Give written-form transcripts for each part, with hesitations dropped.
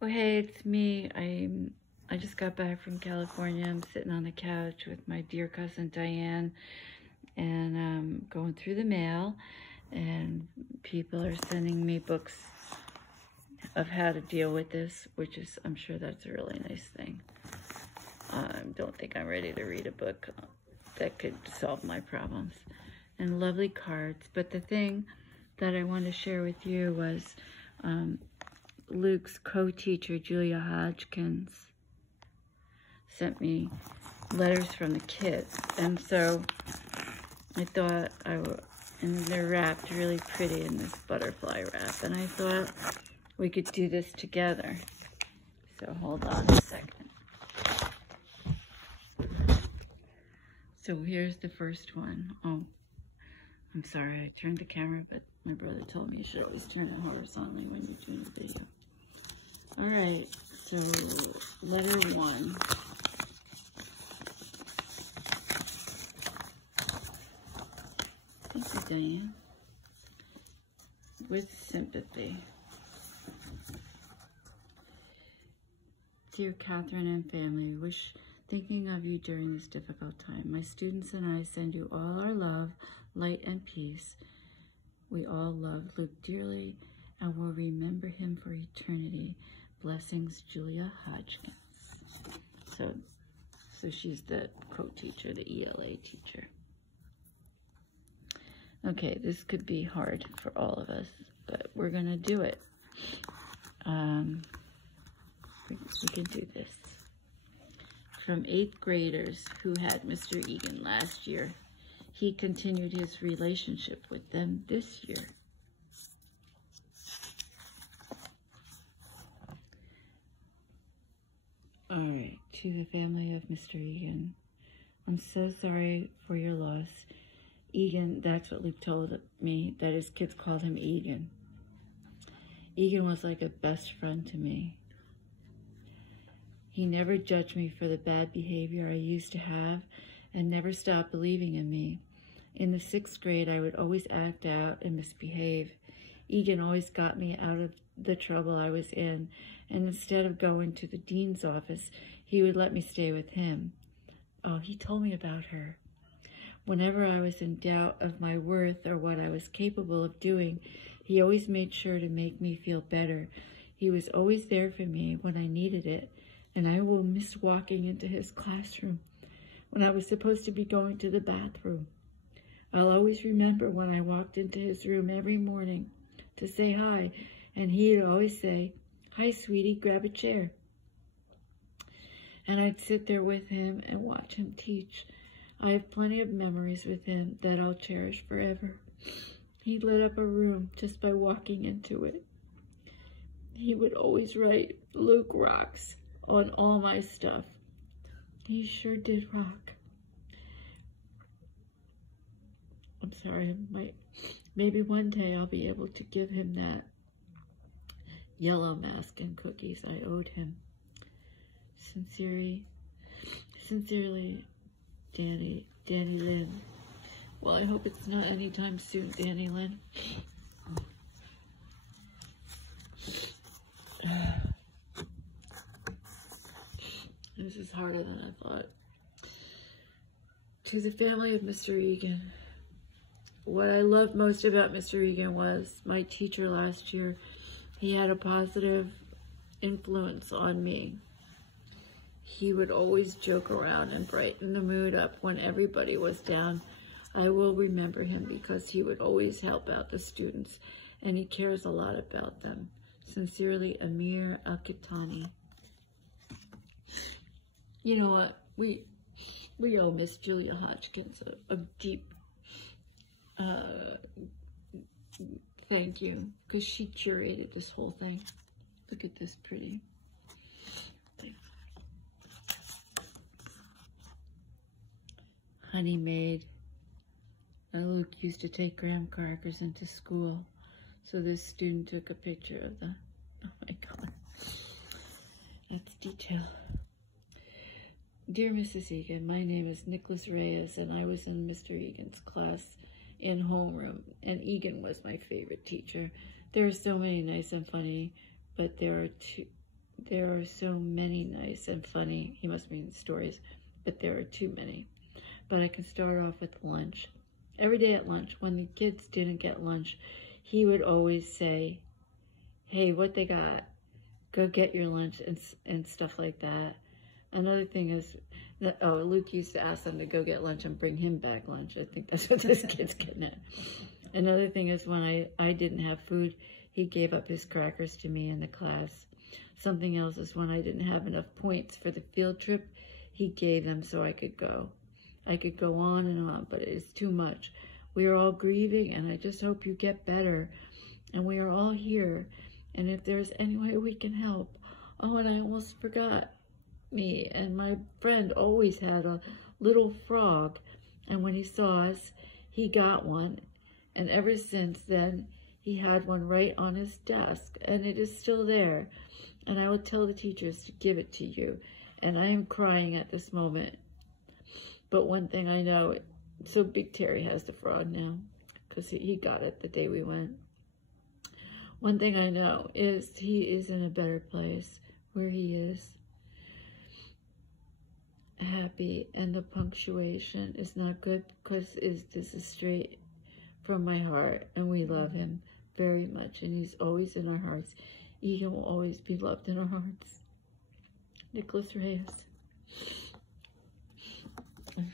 Oh, hey, it's me. I just got back from California. I'm sitting on the couch with my dear cousin Diane, and going through the mail, and people are sending me books of how to deal with this, which is, I'm sure that's a really nice thing. I don't think I'm ready to read a book that could solve my problems. And lovely cards. But the thing that I want to share with you was Luke's co-teacher, Julia Hodgkins, sent me letters from the kids. And so I thought and they're wrapped really pretty in this butterfly wrap. And I thought we could do this together. So hold on a second. So here's the first one. Oh, I'm sorry, I turned the camera, but my brother told me you should always turn it horizontally when you're doing the video. All right, so letter 1. Thank you, Diane. With sympathy. Dear Catherine and family, thinking of you during this difficult time. My students and I send you all our love, light, and peace. We all love Luke dearly and will remember him for eternity. Blessings, Julia Hodgkins. So she's the co-teacher, the ELA teacher. Okay, this could be hard for all of us, but we're gonna do it. We can do this. From 8th graders who had Mr. Egan last year, he continued his relationship with them this year. All right, to the family of Mr. Egan, I'm so sorry for your loss. Egan, that's what Luke told me, that his kids called him Egan. Egan was like a best friend to me. He never judged me for the bad behavior I used to have and never stopped believing in me. In the 6th grade, I would always act out and misbehave. Egan always got me out of the trouble I was in, and instead of going to the dean's office, he would let me stay with him. Oh, he told me about her. Whenever I was in doubt of my worth or what I was capable of doing, he always made sure to make me feel better. He was always there for me when I needed it. And I will miss walking into his classroom when I was supposed to be going to the bathroom. I'll always remember when I walked into his room every morning to say hi, and he'd always say, "Hi, sweetie, grab a chair." And I'd sit there with him and watch him teach. I have plenty of memories with him that I'll cherish forever. He lit up a room just by walking into it. He would always write, "Luke rocks," on all my stuff. He sure did rock. I'm sorry, maybe one day I'll be able to give him that yellow mask and cookies I owed him. Sincerely, Danny Lynn. Well, I hope it's not anytime soon, Danny Lynn. This is harder than I thought. To the family of Mr. Egan, what I loved most about Mr. Egan was my teacher last year. He had a positive influence on me. He would always joke around and brighten the mood up when everybody was down. I will remember him because he would always help out the students, and he cares a lot about them. Sincerely, Amir Al-Kitani. You know what? We all miss Julia Hodgkins. A deep thank you, because she curated this whole thing. Look at this pretty. Honey Maid. Luke used to take graham crackers into school, so this student took a picture of the, oh my God, that's detail. Dear Mrs. Egan, my name is Nicholas Reyes, and I was in Mr. Egan's class in homeroom, and Egan was my favorite teacher. There are so many nice and funny, but there are There are so many nice and funny, he must mean stories, but there are too many. But I can start off with lunch. Every day at lunch, when the kids didn't get lunch, he would always say, hey, what they got? Go get your lunch and stuff like that. Another thing is, Luke used to ask them to go get lunch and bring him back lunch. I think that's what this kid's getting at. Another thing is when I didn't have food, he gave up his crackers to me in the class. Something else is when I didn't have enough points for the field trip, he gave them so I could go. I could go on and on, but it's too much. We are all grieving, and I just hope you get better. And we are all here, and if there's any way we can help. Oh, and I almost forgot. Me and my friend always had a little frog, and when he saw us, he got one, and ever since then, he had one right on his desk, and it is still there. And I will tell the teachers to give it to you, and I am crying at this moment. But one thing I know, so Big Terry has the frog now, because he got it the day we went. One thing I know is he is in a better place where he is. Happy, and the punctuation is not good because this is straight from my heart, and we love him very much, and he's always in our hearts. Egan will always be loved in our hearts. Nicholas Reyes.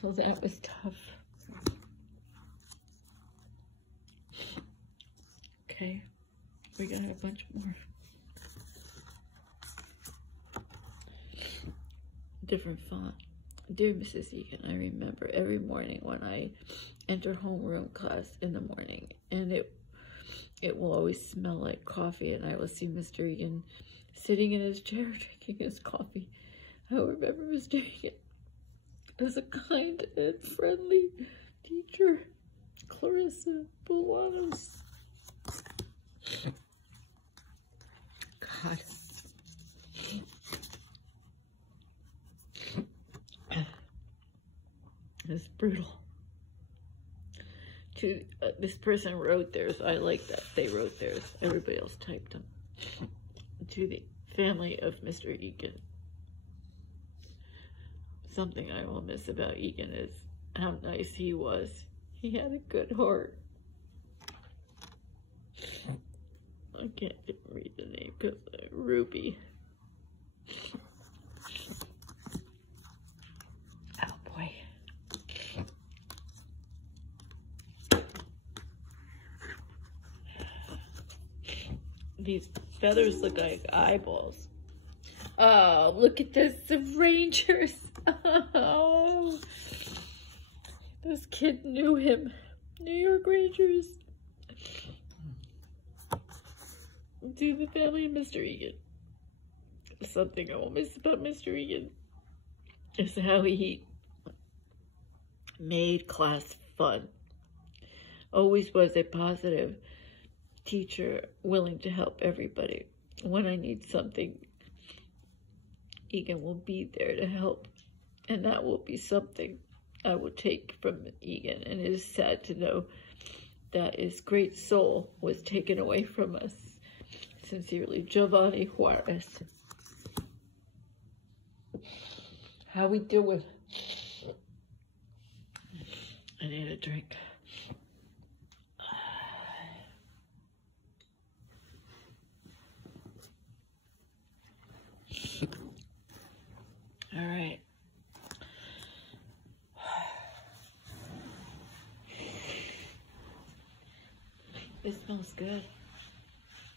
So that was tough. Okay, we got a bunch more. Different font. Dear Mrs. Egan, I remember every morning when I enter homeroom class in the morning, and it will always smell like coffee, and I will see Mr. Egan sitting in his chair drinking his coffee. I remember Mr. Egan as a kind and friendly teacher. Clarissa Bolanos. God. It's brutal. This person wrote theirs. I like that they wrote theirs. Everybody else typed them. To the family of Mr. Egan. Something I will miss about Egan is how nice he was. He had a good heart. I can't read the name because Ruby. Oh boy. These feathers look like eyeballs. Oh, look at this, the Rangers. Oh, this kid knew him. New York Rangers. To the family of Mr. Egan. Something I will miss about Mr. Egan is how he made class fun. Always was a positive teacher, willing to help everybody. When I need something, Egan will be there to help, and that will be something I will take from Egan. And it is sad to know that his great soul was taken away from us. Sincerely, Giovanni Juarez. How we doing? I need a drink. All right. It smells good.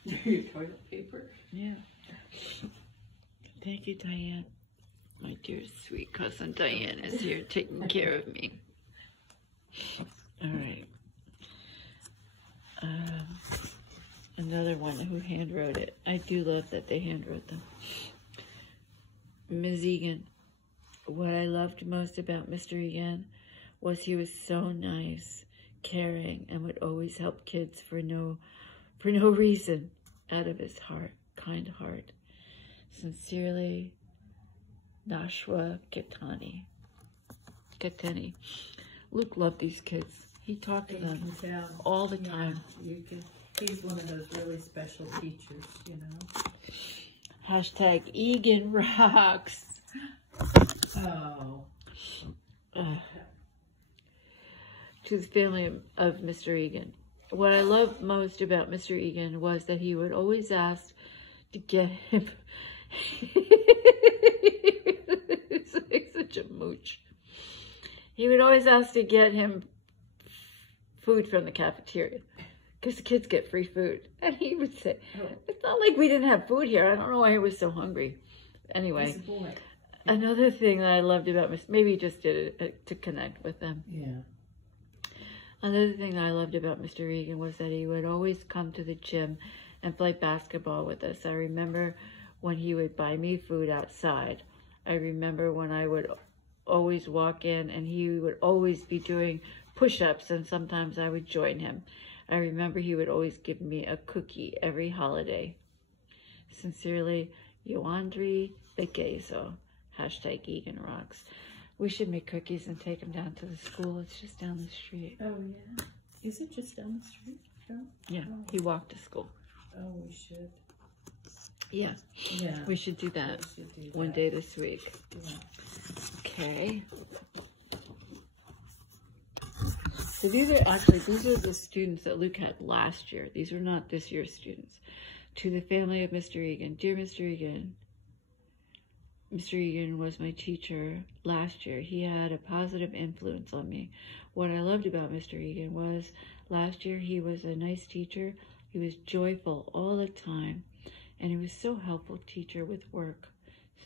Your toilet paper? Yeah. Thank you, Diane. My dear sweet cousin Diane is here taking care of me. All right. Another one who hand wrote it. I do love that they hand wrote them. Ms. Egan. What I loved most about Mr. Egan was he was so nice, caring, and would always help kids for no reason, out of his heart, kind heart. Sincerely, Nashwa Ketani. Luke loved these kids. He talked to them all the time. He's one of those really special teachers, you know. Hashtag Egan rocks. Oh. To the family of Mr. Egan. What I loved most about Mr. Egan was that he would always ask to get him. He's like such a mooch. He would always ask to get him food from the cafeteria because the kids get free food. And he would say, it's not like we didn't have food here. I don't know why he was so hungry. Anyway, another thing that I loved about maybe he just did it to connect with them. Yeah. Another thing that I loved about Mr. Egan was that he would always come to the gym and play basketball with us. I remember when he would buy me food outside. I remember when I would always walk in and he would always be doing push-ups, and sometimes I would join him. I remember he would always give me a cookie every holiday. Sincerely, Yoandri Begezo. Hashtag Egan rocks. We should make cookies and take them down to the school. It's just down the street. Oh, yeah. Is it just down the street? No? Yeah, Oh. he walked to school. Oh, we should. Yeah, Yeah. we should do that We should do that. one day this week. Yeah. Okay. So these are the students that Luke had last year. These are not this year's students. To the family of Mr. Egan. Dear Mr. Egan, Mr. Egan was my teacher last year. He had a positive influence on me. What I loved about Mr. Egan was last year he was a nice teacher. He was joyful all the time. And he was so helpful teacher with work.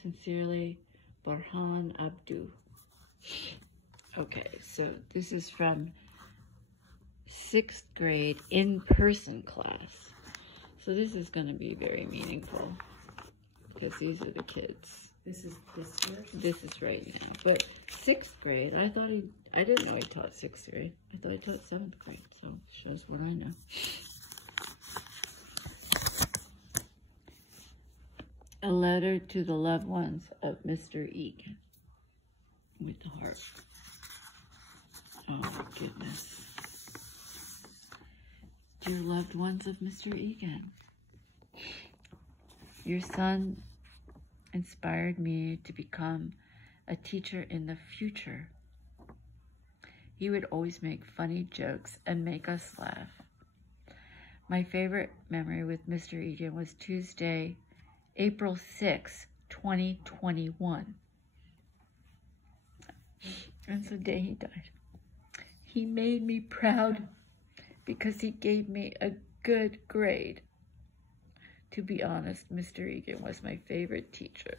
Sincerely, Barhan Abdu. Okay, so this is from 6th grade in-person class. So this is going to be very meaningful because these are the kids. This is this year? This is right now. But 6th grade, I didn't know he taught 6th grade. I thought he taught 7th grade, so shows what I know. A letter to the loved ones of Mr. Egan with the heart. Oh my goodness. Dear loved ones of Mr. Egan, your son inspired me to become a teacher in the future. He would always make funny jokes and make us laugh. My favorite memory with Mr. Egan was Tuesday, April 6, 2021. That's the day he died. He made me proud because he gave me a good grade. To be honest, Mr. Egan was my favorite teacher.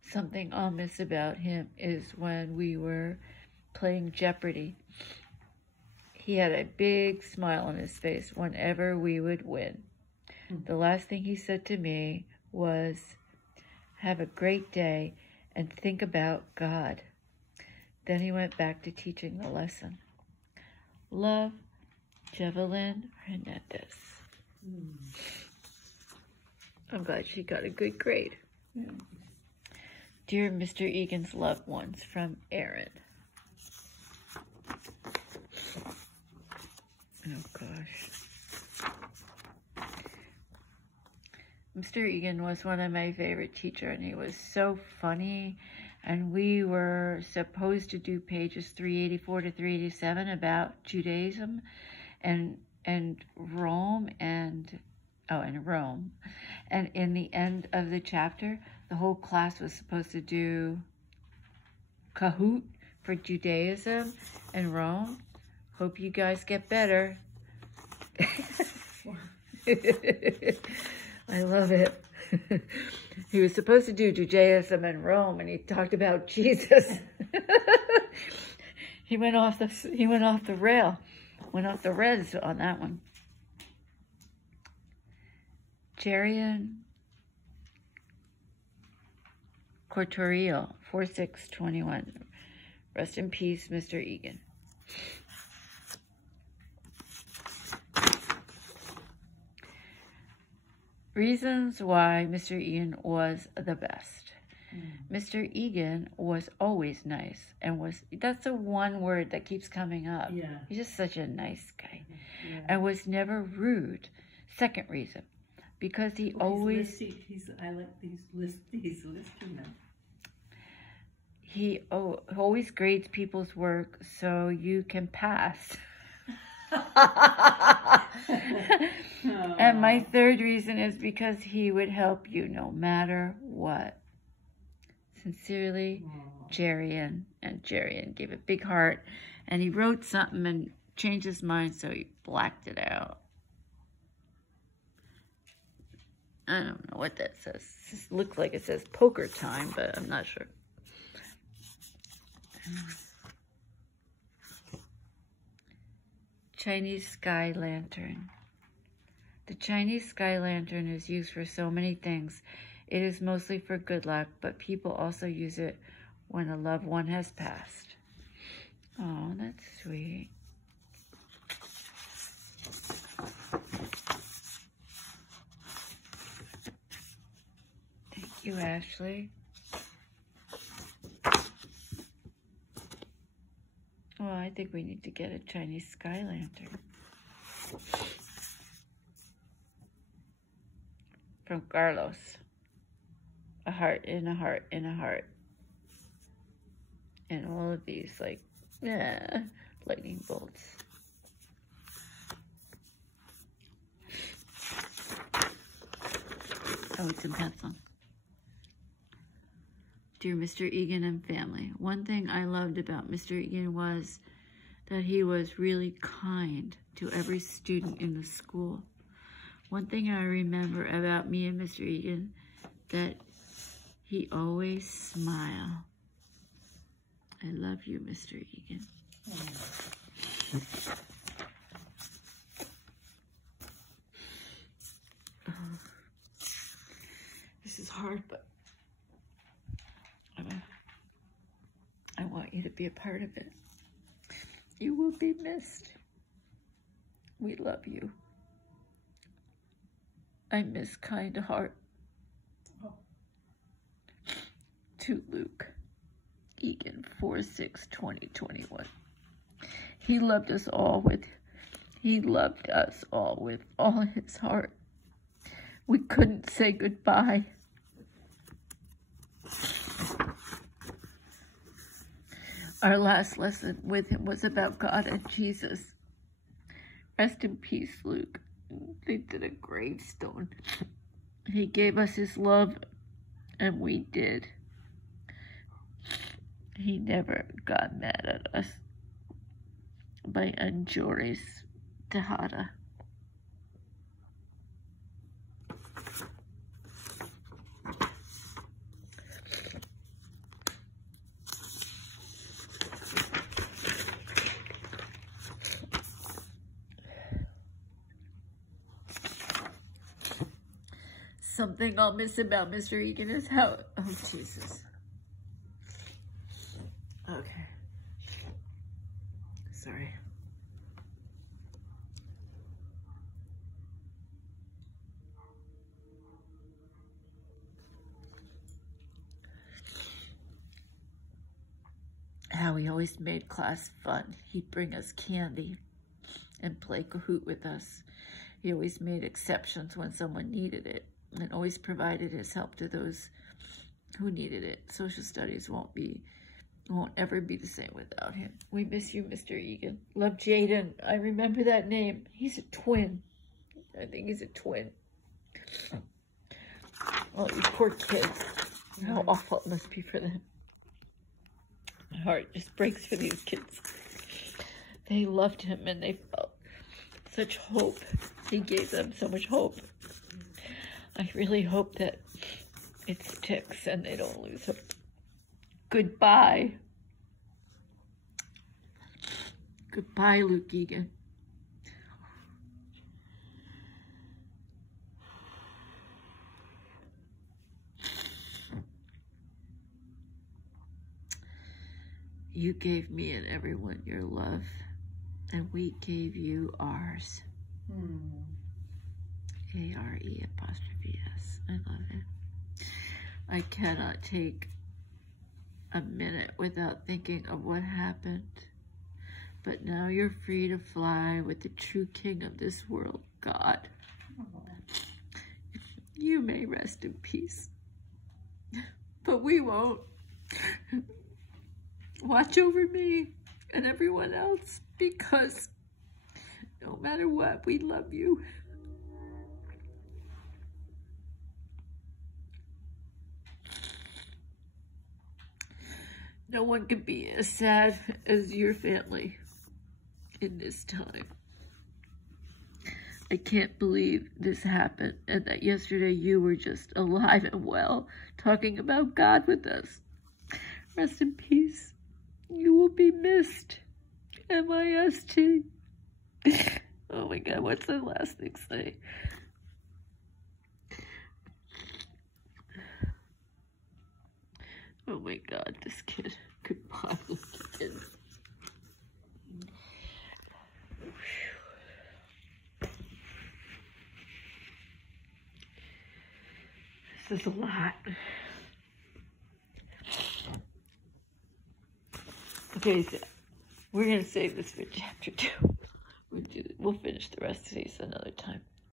Something I'll miss about him is when we were playing Jeopardy. He had a big smile on his face whenever we would win. The last thing he said to me was, "Have a great day and think about God." Then he went back to teaching the lesson. Love, Jevelyn Hernandez. I'm glad she got a good grade. Dear Mr. Egan's loved ones, from Aaron. Oh gosh. Mr. Egan was one of my favorite teachers, and he was so funny. And we were supposed to do pages 384 to 387 about Judaism and Rome and Rome. And in the end of the chapter, the whole class was supposed to do Kahoot for Judaism and Rome. Hope you guys get better. I love it. He was supposed to do Judaism and Rome, and he talked about Jesus. He went off the reds on that one. Jerian Cortorio, 4621. Rest in peace, Mr. Egan. Reasons why Mr. Egan was the best. Mr. Egan was always nice that's the one word that keeps coming up. Yeah. He's just such a nice guy. Yeah. And was never rude. Second reason, because he Well, always... I like these listing them. He always grades people's work so you can pass. And my third reason is because he would help you no matter what. Sincerely, Jerian. And Jerian gave a big heart. And he wrote something and changed his mind, so he blacked it out. I don't know what that says. It looks like it says poker time, but I'm not sure. Chinese sky lantern. The Chinese sky lantern is used for so many things. It is mostly for good luck, but people also use it when a loved one has passed. Oh, that's sweet. Thank you, Ashley. Well, I think we need to get a Chinese sky lantern. From Carlos. A heart in a heart in a heart. And all of these, like, lightning bolts. Oh, it's in pencil. Dear Mr. Egan and family, one thing I loved about Mr. Egan was that he was really kind to every student in the school. One thing I remember about me and Mr. Egan, that he always smiled. I love you, Mr. Egan. This is hard, but I want you to be a part of it. You will be missed. We love you. I miss kind heart. To Luke Egan, 4/6/2021. He loved us all with all his heart. We couldn't say goodbye. Our last lesson with him was about God and Jesus. Rest in peace, Luke. They did a gravestone. He gave us his love, and we did. He never got mad at us. By Anjoris Tejada. Something I'll miss about Mr. Egan is how... Oh, Jesus. Okay. Sorry. How he always made class fun. He'd bring us candy and play Kahoot with us. He always made exceptions when someone needed it, and always provided his help to those who needed it. Social studies won't ever be the same without him. We miss you, Mr. Egan. Love, Jaden. I remember that name. He's a twin. I think he's a twin. Oh, you poor kids. How awful it must be for them. My heart just breaks for these kids. They loved him and they felt such hope. He gave them so much hope. I really hope that it sticks and they don't lose hope. Goodbye. Goodbye, Luke Egan. You gave me and everyone your love, and we gave you ours. A-R-E''S. I love it. I cannot take a minute without thinking of what happened. But now you're free to fly with the true king of this world, God. If You may rest in peace. But we won't. Watch over me and everyone else, because no matter what, we love you. No one can be as sad as your family in this time. I can't believe this happened, and that yesterday you were just alive and well, talking about God with us. Rest in peace. You will be missed. M-I-S-T. Oh my God, what's the last thing say? Oh my God, this kid. Goodbye, kid. This is a lot. Okay, so we're going to save this for chapter 2. We'll finish the rest of these another time.